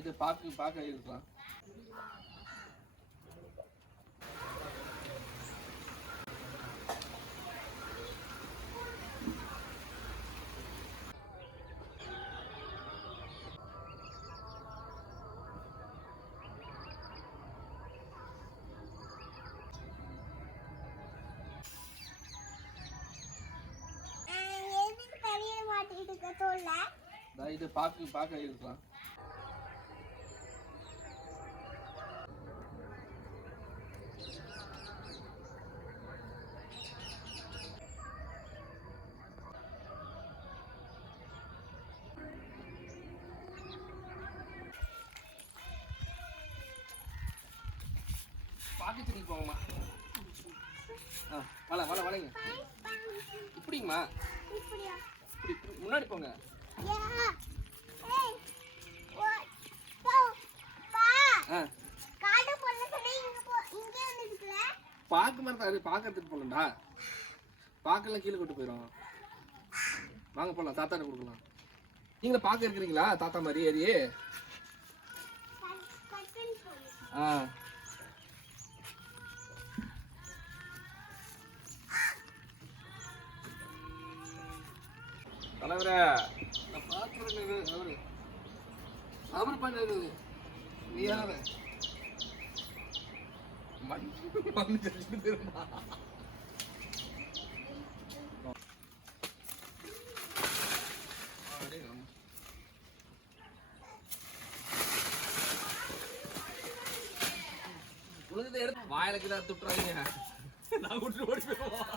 இது பார்க்க இருக்கலாம். இது பார்க்க இருக்கலாம். பாக்கி தூக்கி போங்கம்மா. வளைங்க இப்படிங்கம்மா, இப்படி முன்னாடி போங்க. பாக்கு மாதிரி அது பாக்கிறதுக்கு போகலண்டா, பாக்கெல்லாம் கீழே கொண்டு போயிடும். வாங்க போகலாம், தாத்தாட்ட கொடுக்கலாம். நீங்களும் பார்க்க இருக்கிறீங்களா தாத்தா மாதிரி ஏறி? தலைவரே நான் பார்க்குறேன். அவரு பண்ணது நீ யார உலகத்தை எடுத்து வாயிலுக்கு தான் துட்டுறாங்க. நான் விட்டு ஓடி போயிடுவோம்.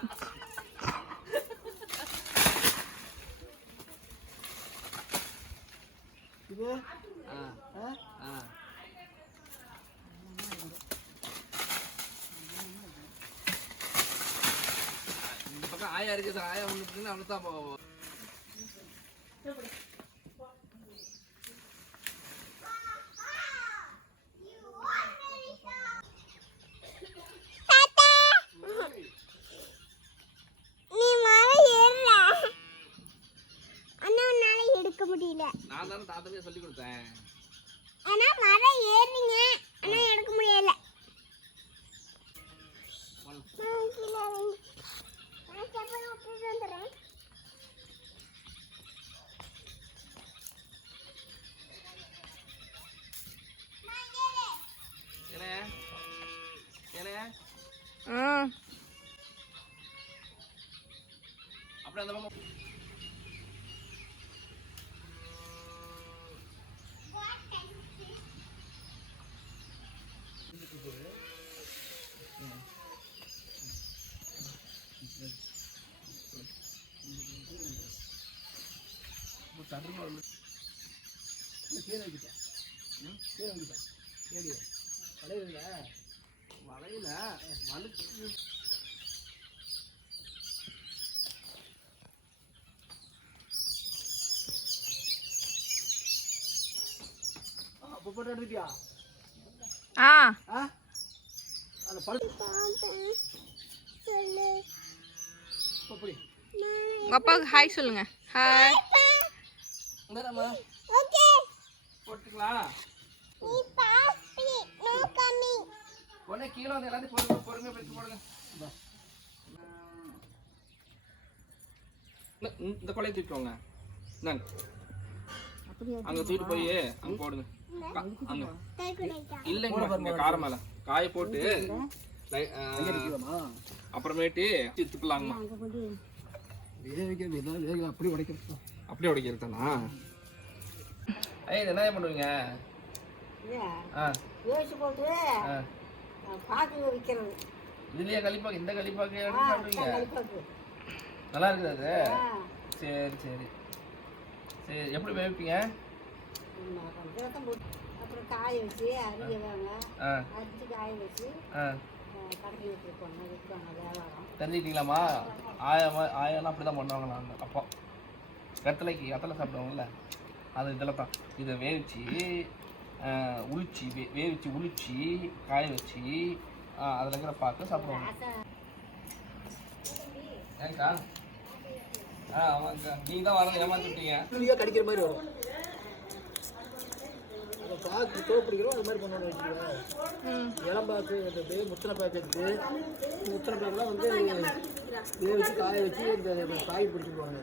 இந்த பக்கம் ஆயா இருக்குது, ஆயா ஒண்ணு அவனுதான் போவோம். நான் தானே தாத்தாவே சொல்லி கொடுத்தேன். ஆனா மரம் ஏறிங்க, ஆனா எடுக்க முடியல. அப்படியே அந்த பக்கம் வளையல வலுக்கு போட்டோ எடுத்துட்டியா? அந்த பழு உங்க அப்பாவுக்கு ஹாய் சொல்லுங்க. ஹாய் போட்டுக்கலாம். உடனே கீழே வந்து எல்லாத்தையும் பொறுமையா பிடிச்சு போடுங்க. இந்த கொலையை தூக்கிக்கோங்க. அங்க தூக்கிட்டு போய் அங்க போடுங்க. அங்க இல்லைங்க கார மேல காய போட்டு அப்புறமேட்டு எடுத்துக்கலாங்கம்மா. அப்படியே உடைக்கிறதானா? என்ன பண்ணுவீங்க? இதுலயே கழிப்பாக்கு, இந்த கழிப்பாக்கு சாப்பிடுவீங்க? நல்லா இருக்குது அது. சரி சரி சரி. எப்படி வேவிப்பீங்க? அப்புறம் காய வச்சு அரிஞ்சுவாங்க, அரிஞ்சு காய வச்சு கடைக்கு போடணும், விற்பாங்க வியாபாரம். தெரிஞ்சுக்கிட்டீங்களாம்மா? ஆயெல்லாம் அப்படி தான் பண்ணுவாங்களா அந்த அப்போ வெத்தலைக்கு வெத்தலை சாப்பிடுவாங்கல்ல, அது இதில் தான். இதை வேவிச்சு உளிச்சு வேவிச்சு உளிச்சு காய வச்சு அதில் இருக்கிற பாக்கு சாப்பிடுவாங்க. ஏங்கா ஆமாங்கக்கா, நீங்கள் தான் வரணும் ஏமாற்றிட்டீங்க. கடிக்கிற மாதிரி வரும். பாக்கு தோப்பு பிடிக்கிறோம் அது மாதிரி பண்ணணும் வச்சுக்கோங்க. இளம்பாக்கு இந்த முத்தின பாக்கு எடுத்து முத்தின பாக்கெல்லாம் வந்து வேக வச்சு காய வச்சு இந்த காய் பிடிச்சிடுவாங்க.